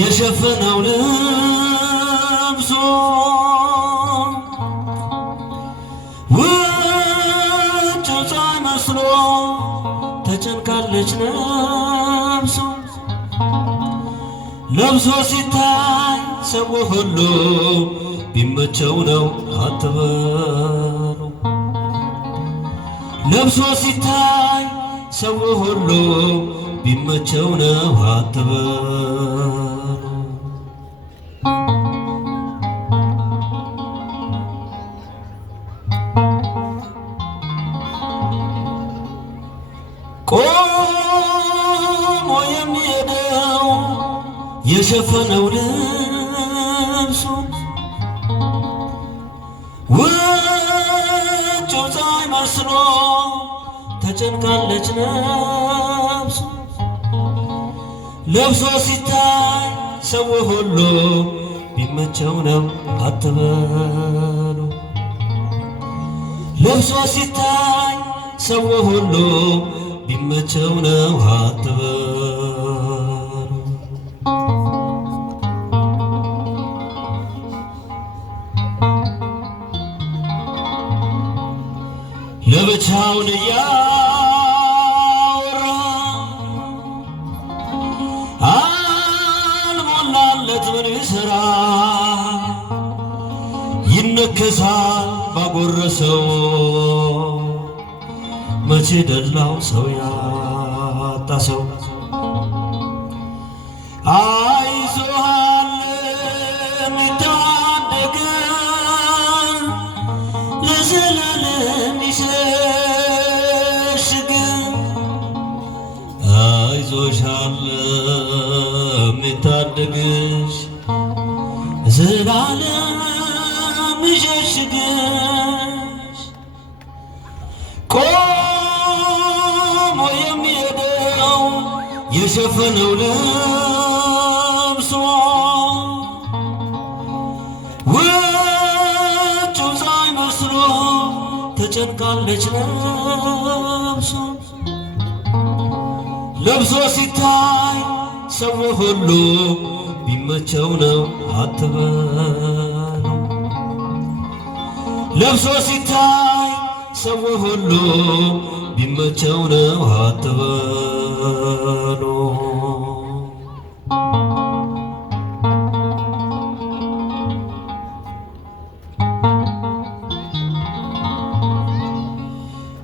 የሸፈነው ልብሱ ውጭው ፀሐይ መስሎ ተጨንቃለች ነፍሱ ለብሶ ሲታይ ሰው ሁሉ ቢመቸው ነው አትበሉ ለብሶ ሲታይ ሰው ሁሉ ቢመቸው ነው አትበሉ ቆሞ የሚሄደው የሸፈነው ልብሱ ውጭው ፀሐይ መስሎ ተጨንቃለች ነፍሱ ለብሶ ሲታይ ሰው ሁሉ ቢመቸው ነው አትበሉ ለብሶ ሲታይ ሰው ሁሉ ቢመቸው ነው አትበሉ ለብቻውን እያወራ አልሞላለት ምን ቢሰራ ይነከሳል ባጎረሰው መቼ ደላው ሰው ያጣ ሰው አይዞሃል የሚታደግ ለዘላለም ይሸሽግ አይዞሻል የሚታደግሽ ዘላለም ይሸሽግሽ ቆሞ የሚሄደው የሸፈነው ልብሱ ውጭው ፀሐይ መስሎ ተጨንቃለች ነፍሱ ለብሶ ሲታይ ሰው ሁሉ ቢመቸው ነው አትበሉ ለብሶ ሲታይ ሰው ሁሉ ቢመቸው ነው አትበሉ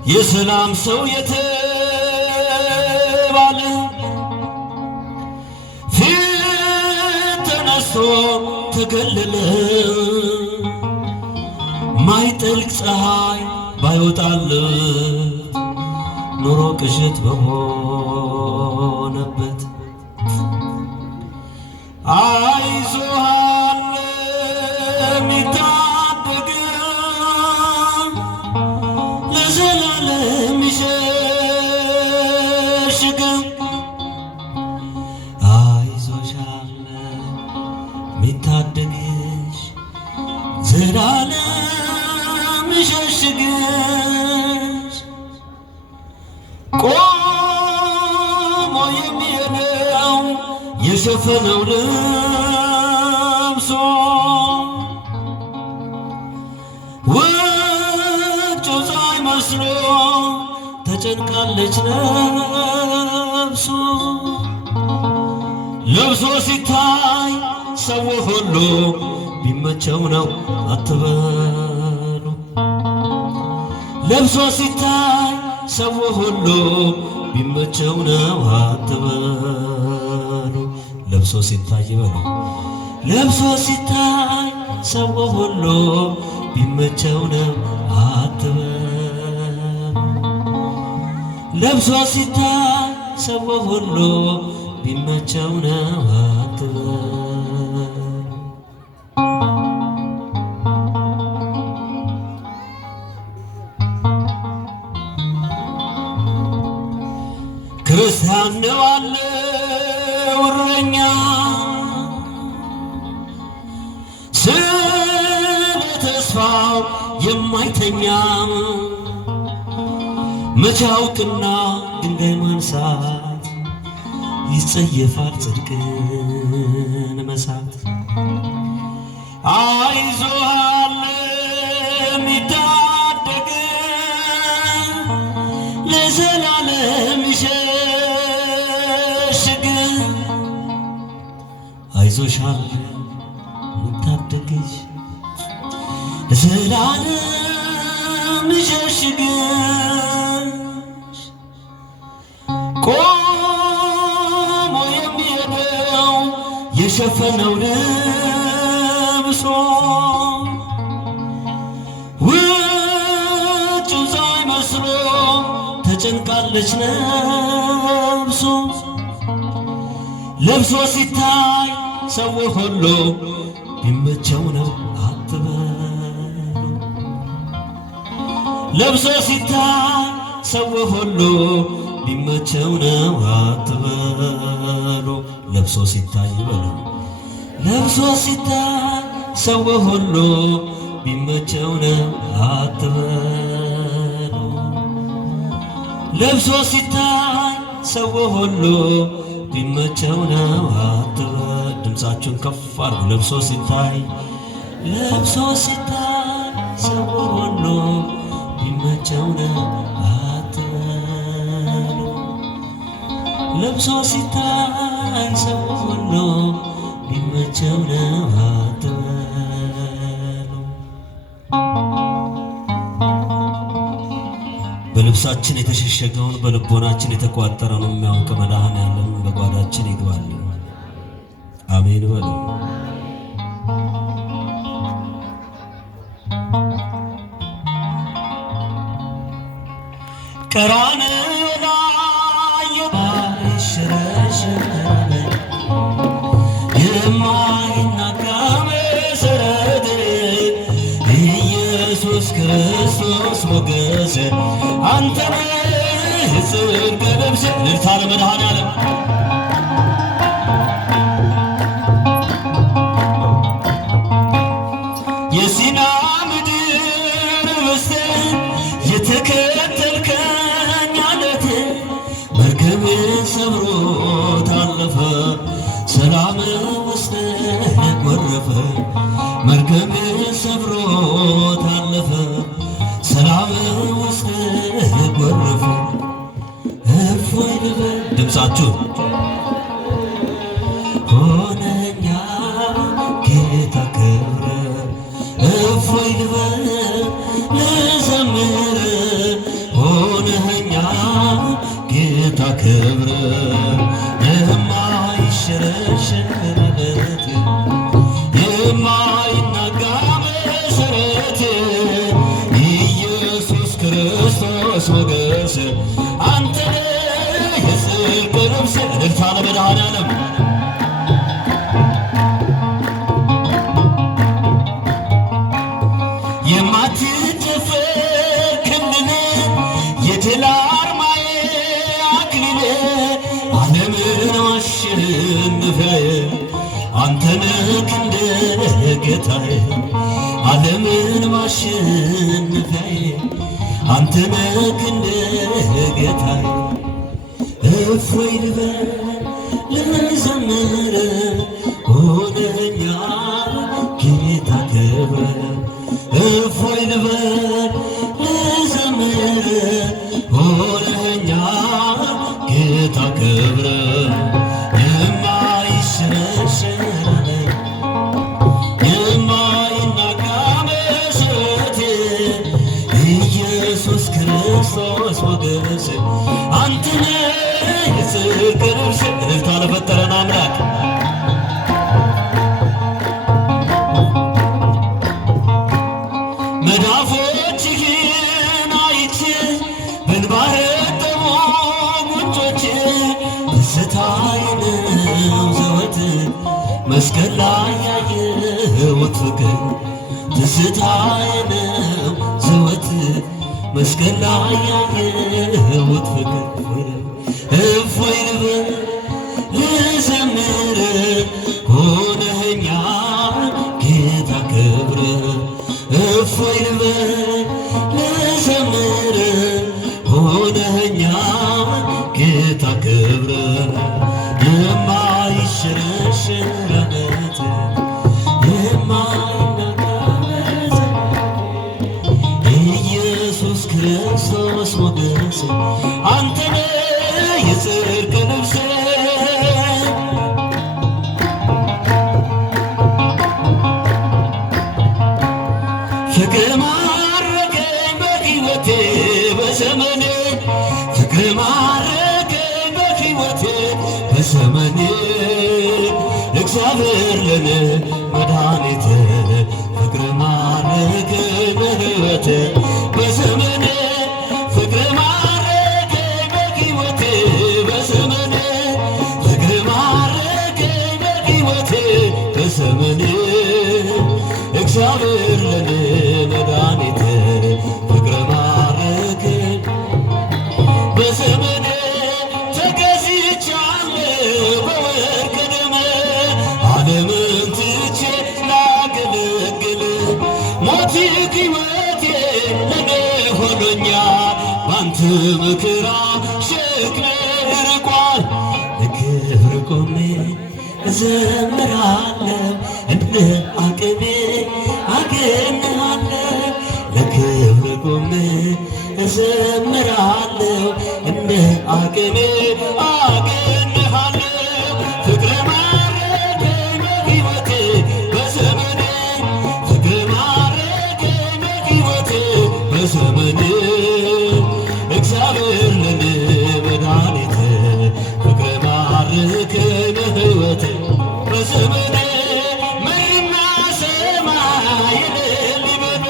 የሰላም ሰው የተባለ ፊት ተነስቶ ተገለለ ማይጠልቅ ፀሐይ ባይወጣለት ኑሮ ቅዠት በሆነበት አይዞሃል የሚታደግ ለዘላለም ይሸሽግ አይዞሻል የሚታደግሽ ዘላለም ይሸሽግሽ ቆሞ የሚሄደው የሸፈነው ልብሱ ውጭው ፀሐይ መስሎ ተጨንቃለች ነፍሱ ለብሶ ሲታይ ሰው ሁሉ ቢመቸው ነው አትበሉ ለብሶ ሲታይ ሰው ሁሉ ቢመቸው ነው አትበሉ ለብሶ ሲታይ በሉ ለብሶ ሲታይ ሰው ሁሉ ቢመቸው ነው አትበሉ ለብሶ ሲታይ ሰው ሁሉ ቢመቸው ነው አትበሉ ክርስቲያን ነው አለ እረኛ ስለ ተስፋው የማይተኛ መቼ አውቅና ድንጋይ ማንሳት ይጸየፋል ጽድቅን መሳት። አይዞህ ዓለም ይታደግ ለዘላለም ይሸሽግ። አይዞሽ ዓለም ይታደግሽ ለዘላለም ይሸሽግሽ። ቆሞ የሚሄደው የሸፈነው ልብሶ ውጭው ፀሐይ መስሎ ተጨንቃለች ነፍሱ። ለብሶ ሲታይ ሰው ሁሉ ቢመቸው ነው አትበሉ። ለብሶ ሲታይ ሰው ሁሉ ቢመቸው ነው አትበሉ። ለብሶ ሲታይ በሉ ለብሶ ሲታይ ሰው ሁሉ ቢመቸው ነው አትበሉ። ለብሶ ሲታይ ሰው ሁሉ ቢመቸው ነው አትበሉ። ድምፃችሁን ከፍ አድርጉ። ለብሶ ሲታይ ሰው ሁሉ ቢመቸው ነው አትበሉ። ለብሶ ሲታይ ሰው ሁሉ ቢመቸው ነው አትበሉ። በልብሳችን የተሸሸገውን በልቦናችን የተቋጠረውን የሚያውቅ መድኃኔዓለም በጓዳችን ይግባልን። አሜን በሉ። ቀራንዮ ላይ የማይሸረሸር የማይናጋ መሠረት ኢየሱስ ክርስቶስ ሞገስ አንተ ነህ ጽድቅ ልብስ። እልልታ ለመድኃኔዓለም። የሲና ምድር ውስጥ የተከተልከኝ አለት መርከብ ሰብሮ ታለፈ ሰላም ውስጥ ጎረፈ። መርከብ ሰብሮ ታለፈ ሰላም ውስጥ ጎረፈ። እፎይ ልበል ድምፃችሁ ሆነኛ ጌታ ክብረ እፎይ ልበል ልዘምር ሆነኛ ጌታ ክብረ የማይሸረሸርለት የማይናጋ መሠረት ኢየሱስ ክርስቶስ ሞገስ አንተ ነህ የጽድቅ ልብስ። እልልታ ለመድኃኔዓለም። የማትደፈር ክንድን የድል አርማዬ አክሊሌ ዓለምን አሸንፈህ አንተ ነህ ክንደ ጌታዬ። ዓለምን ማሸንፈህ አንተ ነህ ክንደ ጌታዬ። እፎይ ልበል ልዘምር ሆነኛ ጌታ ክብረ እፎይ ልበል ልዘምር ሆነኛ ጌታ ክብረ የማይሸረሸር የማይናጋ መሠረት ኢየሱስ ክርስቶስ ሞገስ አንተ ነህ የጽድቅ ልብስ። እልልታ ለፈጠረን አምላክ። መዳፎችህን አይቼ በእንባ ረጠቡ ጉንጮቼ ደስታዬ ነው ዘወትር መስቀል ላይ ያየሁት ፍቅር። ደስታዬ ነው ዘወትር መስቀል ላይ ያየሁት ፍቅር። እፎይ ልበል ልዘምር ሆነኸኛ ጌታ ክብረ እፎይ ልበል ልዘምር ሆነኸኛ ጌታ ክብረ ምሕረት የማይናቀዝ ኢየሱስ ክርስቶስ ሞገስ አንተነ የጽድቅ ልብስ ፍቅር ማረከኝ በሕይወቴ በዘመኔ ፍቅር ማረከኝ በሕይወቴ በዘመኔ እግዚአብሔር ለኔ መድኃኒቴ ፍቅር ማረከኝ በሕይወቴ በዘመኔ ፍቅር ማረከኝ በሕይወቴ በዘመኔ ፍቅር ማረከኝ በሕይወቴ በዘመኔ እግዚአብሔር ለኔ መድኃኒቴ ፍቅር ማረከኝ በዘመኔ ተገዝቻለሁ በወርቅ ደም ዓለምን ትቼ ላገለግል ሞት ሕይወቴ ለኔ ሆኖኛል ባንተ መከራ ሸክሜ ርቋል ለክብር ቆሜ እዘምራለሁ እንደ አቅሜ አገንሃለሁ ለክብር ቆሜ እዘምራለሁ እንደ አቅሜ አገንሃለሁ ፍቅር ማረከኝ በሕይወቴ በዘመኔ ፍቅር ማረከኝ በሕይወቴ በዘመኔ እግዚአብሔር ለኔ መድኃኒቴ ፍቅር ማረከኝ በሕይወቴ በዘመኔ ምድርና ሰማይ እልል ይበሉ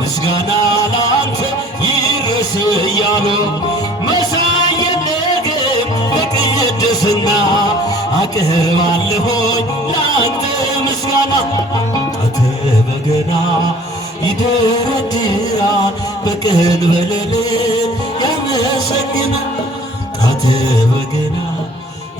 ምስጋና ላንተ ይድረስ እያሉ መሳይ የለህም በቅድስና አቀርባለሁኝ ላንተ ምስጋና ጣት በገና ይደረድራል በቀን በሌሊት ያመሰግናል ጣት በገና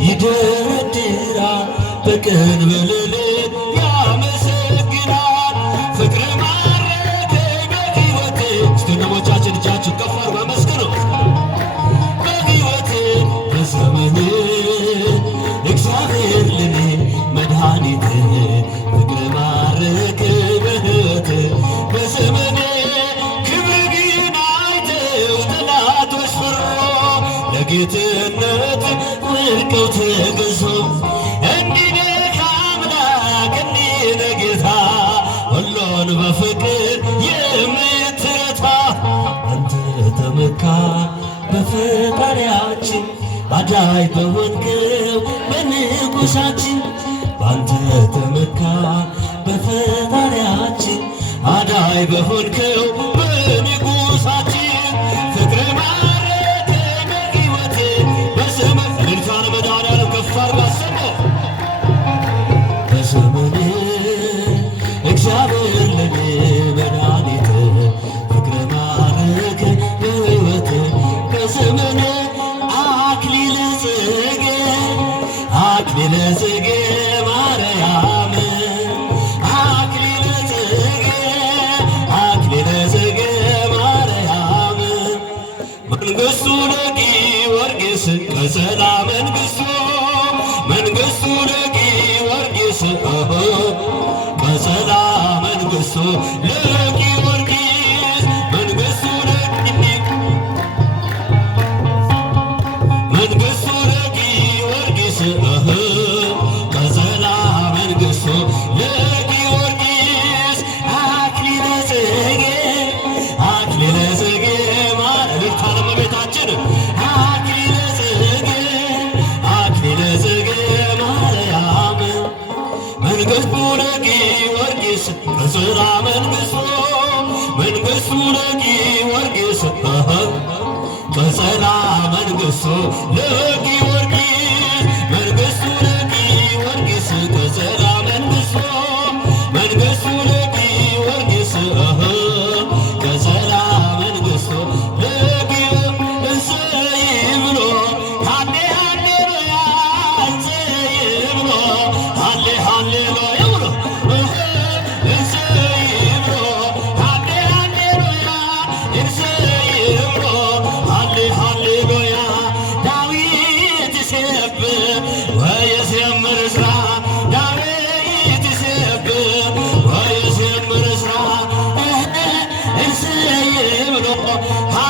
ይደረድራል በቀን በሌሊት ያመሰግናል ፍቅር ማረከኝ በሕይወቴ እስቲ ወንድሞቻችን እጃችን ከፍ አድርጉ አመስግኑ በሕይወቴ በዘመኔ እግዚአብሔር ለኔ መድኃኒቴ ፍቅር ማረከኝ በሕይወቴ በዘመኔ ክብርህን አይተው ጠላቶች ፈሩ ለጌትነት ወድቀው ተገዙ እንዲህ ነህ አምላክ እንዲህ ነህ ጌታ ሁሉን በፍቅር የምትረታ አንተ ተመካ በፈጣሪያችን አዳኝ በሆንከው በንጉሣችን በአንተ ተመካ በፈጣሪያችን አዳኝ በሆንከው በንጉሣችን ፍቅር ማረከኝ በሕይወቴ በዘመኔ እልልታን መድኃኒዓለም ከፍ አድርጎ አሰማው በዘመኔ እግዚአብሔር ለኔ መድኃኒቴ ፍቅር ማረከኝ በሕይወቴ በዘመኔ አክሊለ ጽጌ አክሊለ ጽጌ ማርያም አክሊለ ጽጌ አክሊለ ጽጌ ማርያም መንግሥቱ ለጊዮርጊስ ቀጸላ መንግሥቱ መንግሥቱ ለጊዮርጊስ ቀጸላ መንግሥቱ ለጊዮርጊስ መንግሥቱ መንግሥቱ ለጊዮርጊስ ቀጸላ መንግሥቱ ለጊዮርጊስ አክሊለ ጽጌ አክሊለ ጽጌ ማለት እመቤታችን አክሊለ ጽጌ አክሊለ ጽጌ ማርያም መንግሥቱ ለጊዮርጊስ ቀጸላ መንግሥቱ መንግሥቱ ለጊዮርጊስ ቀጸላ መንግሥቱ ለጊዮርጊስ መንግሥቱ ለጊዮርጊስ ቀጸላ መንግሥቱ መንግሥቱ ለጊዮርጊስ ቀጸላ መንግሥቱ ለጊዮርጊስ ይብሎ ሃሌ ሃሌሉያ ይብሎ ሃሌ ሃሌሉያ ብሎ ይብሎ ሃሌ ሃሌሉያ ይብሎ ሃሌ ሃሌሉያ ዳዊት ሃሌሉያ